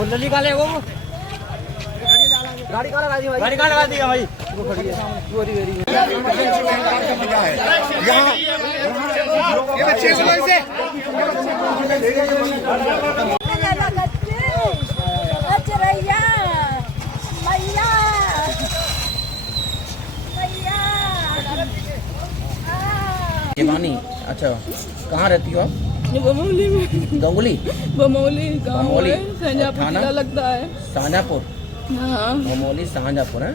Fully का ले वो गाड़ी का लगा दी भाई, गाड़ी का लगा दिया भाई, वो खड़ी है वेरी वेरी यहाँ ये बच्चे से शिवानी। अच्छा, कहाँ रहती हो आप? बमौली में। गंगोली? बमौली गाँव बमौली। है, शाहजहाँपुर थाना? जिला लगता है। शाहजहाँपुर? हाँ। बमौली शाहजहाँपुर है।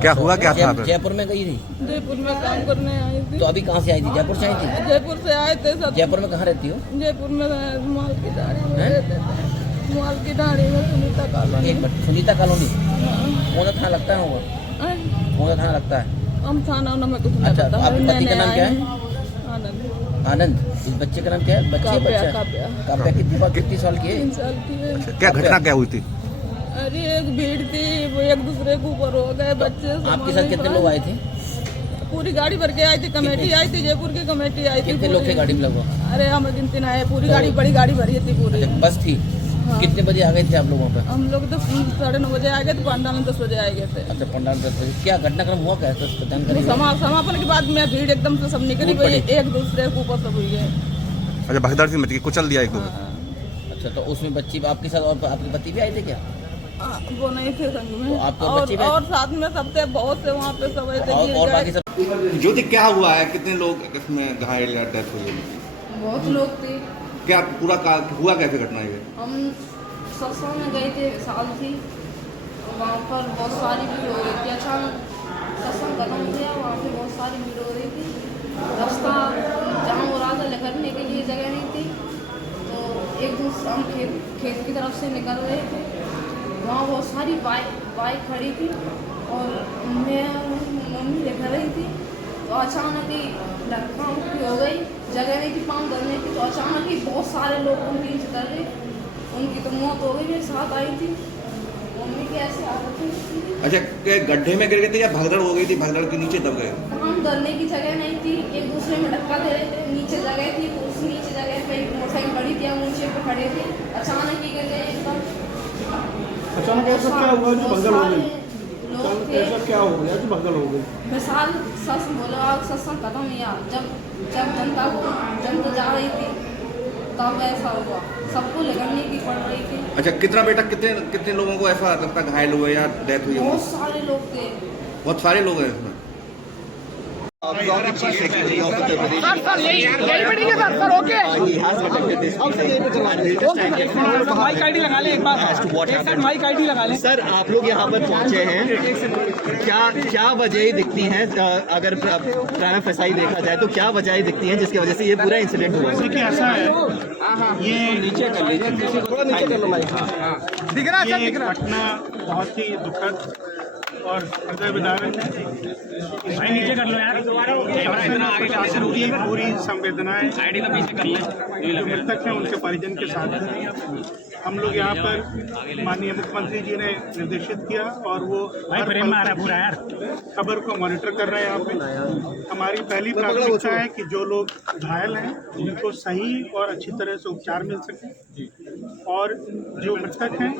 क्या हुआ क्या था? जयपुर में गई थी? जयपुर में काम करने आई थी। तो अभी कहाँ से आई थी? जयपुर से आई थी? जयपुर से आए थे सब। जयपुर में कहाँ रहती हो? जयपुर में माल की दाढ़ी में हैं? रहते थे। माल की दाढ़ी में सुनीता कॉलोनी। एक मिनट, सुनीता कॉलोनी हाँ। कौन सा थाना लगता है वो? हैं? कौन सा थाना लगता है? हम थाना उना में कुछ नहीं अच्छा, पता तो आपके है, पति का नाम नए क्या है? आए हैं। आनंद। आनंद। इस बच्चे का नाम क्या है? बच्चे या काव्या, बच्चा? काव्या। काव्या कितनी साल की है? 3 साल की है। क्या घटना क्या हुई थी? अरे एक भीड़ थी, वो एक दूसरे के ऊपर हो गए बच्चे। आपके साथ कितने लोग आए थे? पूरी गाड़ी भर के आई थी, कमेटी आई थी, जयपुर की कमेटी आई थी। कितने लोग थे गाड़ी में लगभग? अरे हम गिनती ना है, पूरी गाड़ी, बड़ी गाड़ी भरी थी पूरी। बस थी? हाँ। कितने बजे आ गए थे आप लोग वहाँ पे? हम लोग तो 9:30 बजे आ गए थे, पंडाल में 10 बजे आ गए थे। अच्छा, पंडाल 10 बजे। क्या घटनाक्रम हुआ क्या? तो जानकारी दो। समापन के बाद में भीड़ एकदम से सब निकली टूट गई, पड़ी। एक दूसरे के ऊपर सब हुई है। अच्छा, भगदड़ से मच गई, कुचल दिया एक दो। हाँ। अच्छा, तो उसमें बच्ची आपके साथ और आपके पति भी आए थे क्या? वो नहीं थे संग में। तो आपके बच्चे भी- और साथ में सब थे, बहुत से वहाँ पे सब आए थे। और बाकी सब? ज्योति, क्या हुआ है? कितने लोग इसमें घायल या डेथ हुई है? बहुत लोग थे। क्या पूरा हुआ कैसे घटना ये? हम सत्संग में गए थे, साल थी, तो वहाँ पर बहुत सारी भीड़ हो रही थी। अचानक सत्संग खत्म हो गया, वहाँ पे बहुत सारी भीड़ हो रही थी। रास्ता जहाँ हो रहा था निकलने के लिए जगह नहीं थी, तो एक दूसरे हम खेत की तरफ से निकल रहे थे। वहाँ बहुत सारी बाइक खड़ी थी और मैं मम्मी दिख रही थी, तो अचानक ही धक्का मुक्की हो गई, जगह नहीं थी पाँव धरने की, तो अचानक ही बहुत सारे लोग उनके नीचे डर गए, उनकी तो मौत हो गई। मेरे साथ आई थी मम्मी की ऐसे हालत थी। अच्छा, क्या गड्ढे में गिर गए थे या भगदड़ हो गई थी, भगदड़ के नीचे दब गए? पाँव धरने की जगह नहीं थी, एक दूसरे में धक्का दे रहे थे। नीचे जगह थी, तो उस नीचे जगह पे एक मोटरसाइकिल खड़ी थी, हम ऊँचे पे खड़े थे, अचानक ही गिर गए एकदम। अचानक ऐसा क्या हुआ जो भगदड़ हो गई? लोग थे। ऐसा क्या हो गया जो भगदड़ हो गई? मिसाल सच बोलो, सत्संग खत्म हुआ, जब जनता जा रही थी तब ऐसा हुआ, सबको निकलने की पड़ रही थी। अच्छा, कितना बेटा, कितने लोगों को ऐसा लगता है घायल हुए या डेथ हुई है? बहुत सारे लोग थे। बहुत सारे लोग हैं इसमें। माइक आईडी लगा ले एक बार, माइक आईडी लगा ले। सर, आप लोग यहाँ पर पहुँचे हैं, क्या वजह दिखती हैं? अगर प्राणा फसाई देखा जाए तो क्या वजह दिखती हैं जिसकी वजह से ये पूरा इंसिडेंट हुआ? देखिए, ऐसा है, ये नीचे कर लीजिए, दिख रहा है, ये घटना बहुत ही दुखद और हृदय विदारक है। नीचे कर लो यार, शासन की पूरी संवेदनाएं जो मृतक हैं उनके परिजन के साथ हैं। हम लोग यहाँ पर माननीय मुख्यमंत्री जी ने निर्देशित किया और वो खबर को मॉनिटर कर रहे हैं। यहाँ पे हमारी पहली प्राथमिकता है कि जो लोग घायल हैं उनको सही और अच्छी तरह से उपचार मिल सके, और जो मृतक हैं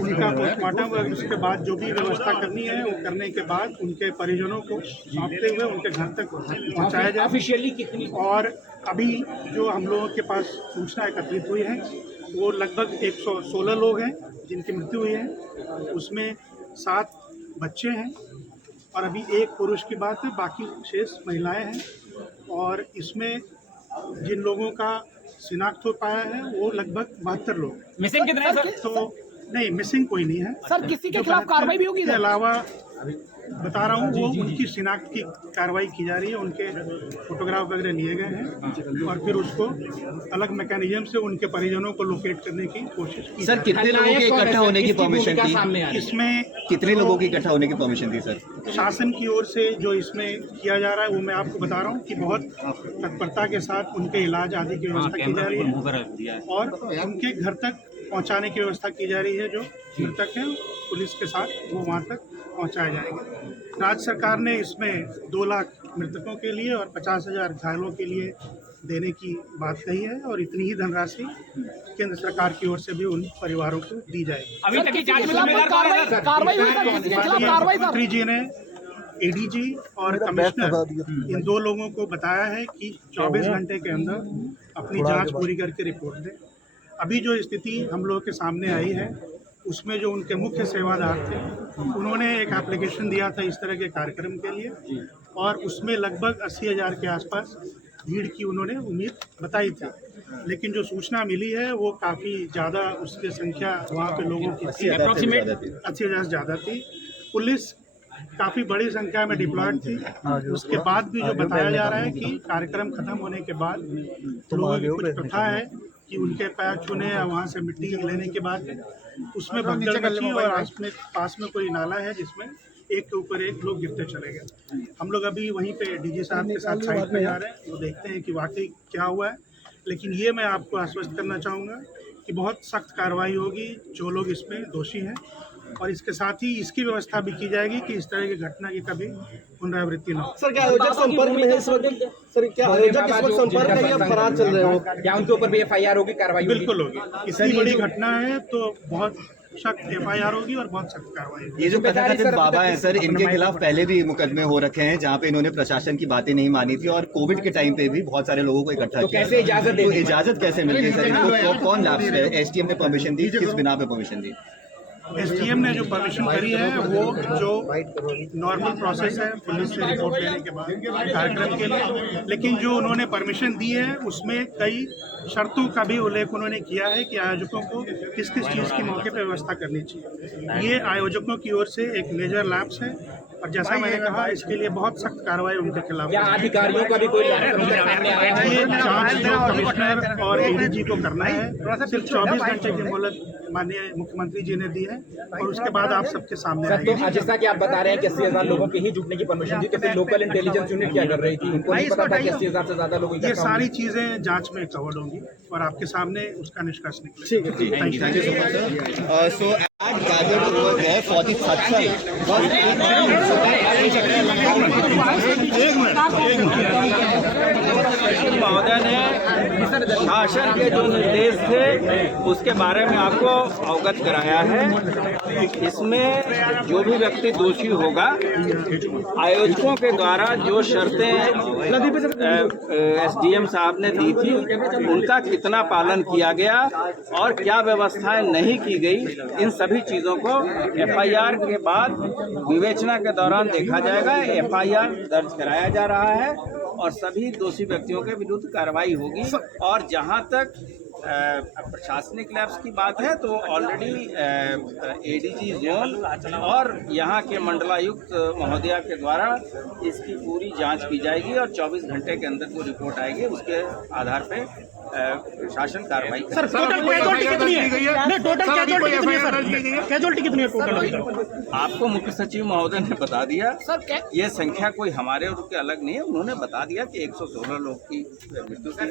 उनका पोस्टमार्टम और उसके बाद जो भी व्यवस्था करनी है वो करने के बाद उनके परिजनों को सौंपते हुए उनके घर तक पहुँचाया जाए ऑफिशियली। कितनी और अभी जो हम लोगों के पास सूचना एकत्रित हुई है वो लगभग 116 लोग हैं जिनकी मृत्यु हुई है, उसमें 7 बच्चे हैं और अभी 1 पुरुष की बात है, बाकी शेष महिलाएं हैं। और इसमें जिन लोगों का शिनाख्त हो पाया है वो लगभग 72 लोग। मिसिंग कितने सर? तो नहीं, मिसिंग कोई नहीं है सर, किसी के खिलाफ कार्रवाई भी होगी? इसके अलावा बता रहा हूँ वो उनकी शिनाख्त की कार्रवाई की जा रही है, उनके फोटोग्राफ वगैरह लिए गए हैं और फिर उसको अलग मैकेनिज्म से उनके परिजनों को लोकेट करने की कोशिश की। सर, कितने लोगों के इकट्ठा होने की परमिशन थी? इसमें कितने लोगों की इकट्ठा होने की परमिशन थी सर? शासन की ओर से जो इसमें किया जा रहा है वो मैं आपको बता रहा हूँ कि बहुत तत्परता के साथ उनके इलाज आदि की व्यवस्था की जा रही है और उनके घर तक पहुंचाने की व्यवस्था की जा रही है। जो मृतक हैं पुलिस के साथ वो वहां तक पहुंचाए जाएंगे। राज्य सरकार ने इसमें 2 लाख मृतकों के लिए और 50,000 घायलों के लिए देने की बात कही है और इतनी ही धनराशि केंद्र सरकार की ओर से भी उन परिवारों को दी जाएगी। अभी तक की जांच में कार्रवाई हुई सर, किसी के खिलाफ कार्रवाई सर? मंत्री जी ने एडीजी और कमिश्नर इन दो लोगों को बताया है कि 24 घंटे के अंदर अपनी जांच पूरी करके रिपोर्ट दें। अभी जो स्थिति हम लोगों के सामने आई है उसमें जो उनके मुख्य सेवादार थे उन्होंने एक एप्लीकेशन दिया था इस तरह के कार्यक्रम के लिए और उसमें लगभग 80,000 के आसपास भीड़ की उन्होंने उम्मीद बताई थी, लेकिन जो सूचना मिली है वो काफ़ी ज़्यादा उसकी संख्या वहाँ पे लोगों की 80,000 ज़्यादा थी। पुलिस काफ़ी बड़ी संख्या में डिप्लॉयड थी। उसके बाद भी जो बताया जा रहा है कि कार्यक्रम खत्म होने के बाद लोगों की कुछ प्रथा है कि उनके पैर छूने या वहाँ से मिट्टी लेने के बाद उसमें भगदड़ मची और पास में कोई नाला है जिसमें एक के ऊपर एक लोग गिरते चले गए। हम लोग अभी वहीं पे डीजी साहब के साथ साइड पे जा रहे हैं, वो देखते हैं कि वाकई क्या हुआ है। लेकिन ये मैं आपको आश्वस्त करना चाहूँगा कि बहुत सख्त कार्रवाई होगी जो लोग इसमें दोषी हैं और इसके साथ ही इसकी व्यवस्था भी की जाएगी कि इस तरह की घटना की कभी पुनरावृत्ति न हो। सर क्या आयोजक संपर्क में है इस वक्त? सर क्या आयोजक इस वक्त संपर्क में या फरार चल रहे हो? क्या उनके ऊपर भी FIR होगी, कार्रवाई बिल्कुल होगी। इतनी बड़ी घटना है तो बहुत सख्त FIR होगी और बहुत सख्त कार्रवाई होगी। ये जो कथित बाबा है सर, इनके खिलाफ पहले भी मुकदमे हो रखे हैं जहाँ पे इन्होंने प्रशासन की बातें नहीं मानी थी और कोविड के टाइम पे भी बहुत सारे लोगों को इकट्ठा किया। कैसे इजाजत तो इजाजत कैसे मिल गई सर? इनको कौन लाभ है? SDM ने परमिशन दी, किस बिना पे परमिशन दी? SDM ने जो परमिशन करी है वो जो नॉर्मल प्रोसेस है पुलिस से रिपोर्ट लेने के बाद कार्यक्रम के लिए, लेकिन जो उन्होंने परमिशन दी है उसमें कई शर्तों का भी उल्लेख उन्होंने किया है कि आयोजकों को किस किस चीज़ की मौके पर व्यवस्था करनी चाहिए। ये आयोजकों की ओर से एक मेजर लैप्स है और जैसा मैंने कहा इसके लिए बहुत सख्त कार्रवाई उनके खिलाफ। क्या अधिकारियों का भी कोई सामने आया है? ये जांच जो कमिश्नर और ADG को करना है सिर्फ 24 घंटे की मोहलत माननीय मुख्यमंत्री जी ने दी है और उसके बाद आप सबके सामने सर, तो जैसा कि आप बता रहे हैं कि 80,000 लोगों के ही जुटने की परमिशन थी, तो फिर लोकल इंटेलिजेंस यूनिट क्या कर रही थी? उनको नहीं पता था कि 80,000 से ज्यादा लोग ये सारी चीजें जांच में कवर्ड होंगी और आपके सामने उसका निष्कर्ष निकलेगा। ठीक है, thank you so much sir. So at gathered over there for the महोदय ने शासन के जो निर्देश थे उसके बारे में आपको अवगत कराया है। इसमें जो भी व्यक्ति दोषी होगा, आयोजकों के द्वारा जो शर्तें SDM साहब ने दी थी उनका कितना पालन किया गया और क्या व्यवस्थाएं नहीं की गई, इन सभी चीज़ों को FIR के बाद विवेचना के दौरान देखा जाएगा। FIR दर्ज कराया जा रहा है और सभी दोषी व्यक्तियों के विरुद्ध कार्रवाई होगी। और जहां तक प्रशासनिक लैब्स की बात है तो ऑलरेडी ADG जोन और यहाँ के मंडलायुक्त महोदया के द्वारा इसकी पूरी जांच की जाएगी और 24 घंटे के अंदर जो रिपोर्ट आएगी उसके आधार पे प्रशासन कार्रवाई करेगा। सर टोटल कैजुअल्टी कितनी है? नहीं, टोटल कैजुअल्टी कितनी है सर? कैजुअल्टी कितनी है टोटल? आपको मुख्य सचिव महोदय ने बता दिया। ये संख्या कोई हमारे और उसके अलग नहीं है, उन्होंने बता दिया कि 116 लोग की मृत्यु से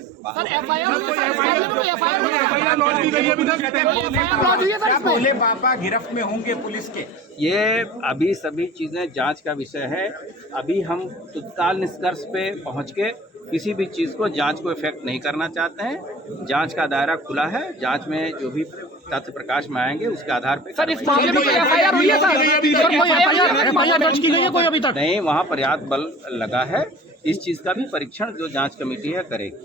भोले बाबा गिरफ्त में होंगे पुलिस के। ये अभी सभी चीजें जांच का विषय है। अभी हम तत्काल निष्कर्ष पे पहुंच के किसी भी चीज को जांच को इफेक्ट नहीं करना चाहते हैं। जांच का दायरा खुला है, जांच में जो भी तथ्य प्रकाश में आएंगे उसके आधार पर। सर इस मामले में कोई FIR हुई है सर? कोई FIR दर्ज की गई है कोई अभी तक? नहीं, वहाँ पर्याप्त बल लगा है। इस चीज का भी परीक्षण जो जांच कमेटी है करेगी।